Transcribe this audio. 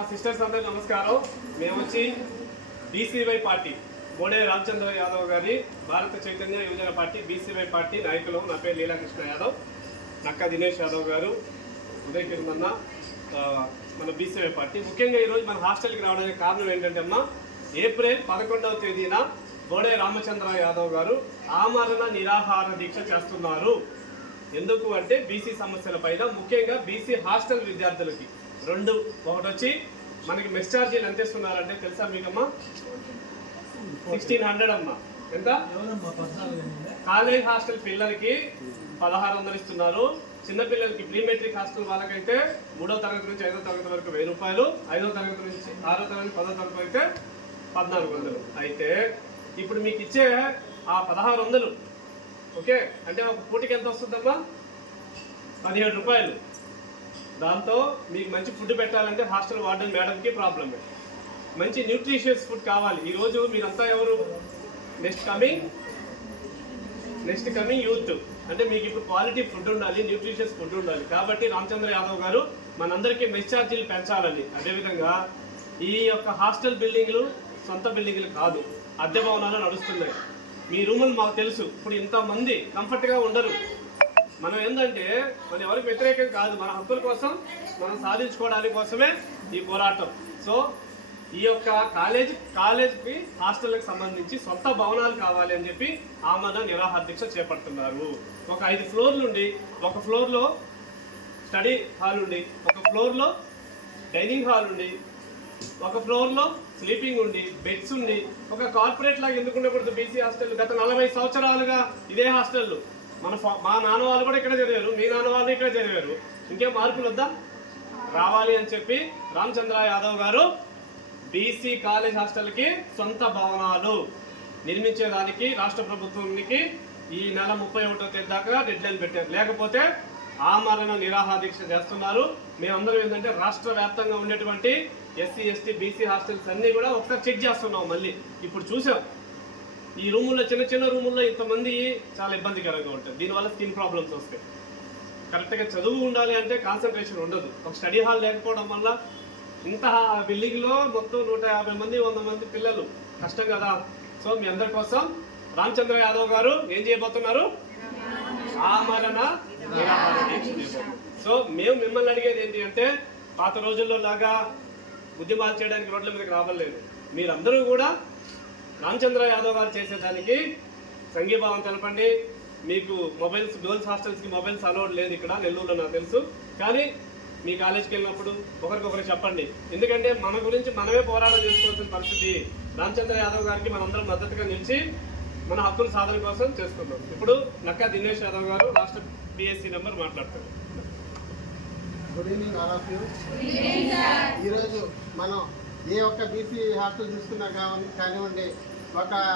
మా సిస్టర్స్ అందరూ నమస్కారం. మేము వచ్చి బీసీవై పార్టీ బోడే రామచంద్ర యాదవ్ గారి భారత చైతన్య యువజన పార్టీ బీసీవై పార్టీ నాయకులు. నా పేరు లీలాకృష్ణ యాదవ్, నక్కా దినేష్ యాదవ్ గారు, ఉదయ్ కిరణ్ మన బీసీవై పార్టీ. ముఖ్యంగా ఈరోజు మన హాస్టల్కి రావడానికి కారణం ఏంటంటే అమ్మా, ఏప్రిల్ 11వ తేదీన బోడే రామచంద్ర యాదవ్ గారు ఆమరణ నిరాహార దీక్ష చేస్తున్నారు. ఎందుకు అంటే బీసీ సమస్యల పైన, ముఖ్యంగా బీసీ హాస్టల్ విద్యార్థులకి రెండు. ఒకటి వచ్చి మనకి మెస్ ఛార్జీలు ఎంత ఇస్తున్నారంటే తెలుసా మీకమ్మా? 1600 అమ్మా. ఎంత? కాలేజ్ హాస్టల్ పిల్లలకి 1600 ఇస్తున్నారు. చిన్నపిల్లలకి ప్రీ మెట్రిక్ హాస్టల్ వాళ్ళకైతే 3వ తరగతి నుంచి 5వ తరగతి వరకు 1000 రూపాయలు, 5వ తరగతి నుంచి 6వ తరగతి 10వ తరగతి అయితే 1400. అయితే ఇప్పుడు మీకు ఇచ్చే ఆ 1600 ఓకే అంటే ఒక పూటకి ఎంత వస్తుందమ్మా? 17 రూపాయలు. దాంతో మీకు మంచి ఫుడ్ పెట్టాలంటే హాస్టల్ వార్డెన్ మేడంకి ప్రాబ్లమే. మంచి న్యూట్రిషియస్ ఫుడ్ కావాలి. ఈరోజు మీరంతా ఎవరు? Next coming youth. అంటే మీకు ఇప్పుడు క్వాలిటీ ఫుడ్ ఉండాలి, న్యూట్రిషియస్ ఫుడ్ ఉండాలి. కాబట్టి రామచంద్ర యాదవ్ గారు మనందరికీ మెస్ ఛార్జీలు పెంచాలని. అదేవిధంగా ఈ యొక్క హాస్టల్ బిల్డింగ్లు సొంత బిల్డింగ్లు కాదు, అద్దె భవనాలు నడుస్తున్నాయి. మీ రూములు మాకు తెలుసు. ఇప్పుడు ఇంతమంది కంఫర్ట్గా ఉండరు. మనం ఏంటంటే మనం ఎవరికి వ్యతిరేకం కాదు, మన హక్కుల కోసం మనం సాధించుకోవడానికి కోసమే ఈ పోరాటం. సో ఈ యొక్క కాలేజ్కి హాస్టల్కి సంబంధించి సొంత భవనాలు కావాలి అని చెప్పి ఆమరణ నిరాహార దీక్ష చేపడుతున్నారు. ఒక 5 ఫ్లోర్లు ఉండి, ఒక ఫ్లోర్లో స్టడీ హాల్ ఉండి, ఒక ఫ్లోర్లో డైనింగ్ హాల్ ఉండి, ఒక ఫ్లోర్లో స్లీపింగ్ ఉండి, బెడ్స్ ఉండి, ఒక కార్పొరేట్ లాగా ఎందుకు ఉండకూడదు? బీసీ హాస్టల్ గత 40 సంవత్సరాలుగా ఇదే హాస్టల్. మా నాన్న వాళ్ళు కూడా ఇక్కడ చదివారు, మీ నాన్న వాళ్ళు ఇక్కడ చదివారు. ఇంకేం మార్పులు వద్దా? రావాలి అని చెప్పి రామచంద్ర యాదవ్ గారు బీసీ కాలేజ్ హాస్టల్కి సొంత భవనాలు నిర్మించేదానికి రాష్ట్ర ప్రభుత్వానికి ఈ నెల 31వ తేదీ దాకా డెడ్లైన్ పెట్టారు. లేకపోతే ఆమరణ నిరాహార దీక్ష చేస్తున్నారు. మేమందరం ఏంటంటే రాష్ట్ర వ్యాప్తంగా ఉండేటువంటి ఎస్సీ ఎస్టీ బీసీ హాస్టల్స్ అన్నీ కూడా ఒకసారి చెక్ చేస్తున్నాం. మళ్ళీ ఇప్పుడు చూసాం, ఈ రూముల్లో చిన్న రూముల్లో ఇంతమంది చాలా ఇబ్బందికరంగా ఉంటుంది. దీనివల్ల స్కిన్ ప్రాబ్లమ్స్ వస్తాయి. కరెక్ట్గా చదువు ఉండాలి అంటే కాన్సన్ట్రేషన్ ఉండదు. ఒక స్టడీ హాల్ లేకపోవడం వల్ల ఇంత బిల్డింగ్లో మొత్తం 150 మంది 100 మంది పిల్లలు కష్టం కదా. సో మీ అందరి కోసం రామచంద్ర యాదవ్ గారు ఏం చేయబోతున్నారు? ఆమరణ నిరాహార దీక్ష చేయబోతున్నారు. సో మేము మిమ్మల్ని అడిగేది ఏంటి అంటే, పాత రోజుల్లో లాగా ఉద్యమాలు చేయడానికి రోడ్ల మీదకి రావలేదు. మీరందరూ కూడా రామచంద్ర యాదవ్ గారు చేసేదానికి సంఘీభావం తెలపండి. మీకు మొబైల్స్, గర్ల్స్ హాస్టల్స్కి మొబైల్స్ అలౌడ్ లేదు ఇక్కడ నెల్లూరులో నాకు తెలుసు. కానీ మీ కాలేజ్కి వెళ్ళినప్పుడు ఒకరికొకరు చెప్పండి. ఎందుకంటే మన గురించి మనమే పోరాటం చేసుకోవాల్సిన పరిస్థితి. రామచంద్ర యాదవ్ గారికి మనందరం మద్దతుగా నిలిచి మన హక్కుల సాధన కోసం చేసుకుందాం. ఇప్పుడు నక్కా దినేష్ యాదవ్ గారు రాష్ట్ర పిఎస్సి నెంబర్ మాట్లాడతారు. Good evening all of you. ఈరోజు మనం ఏ ఒక్క బీసీ హాస్టల్ చూసుకున్నా కానివ్వండి, ఒక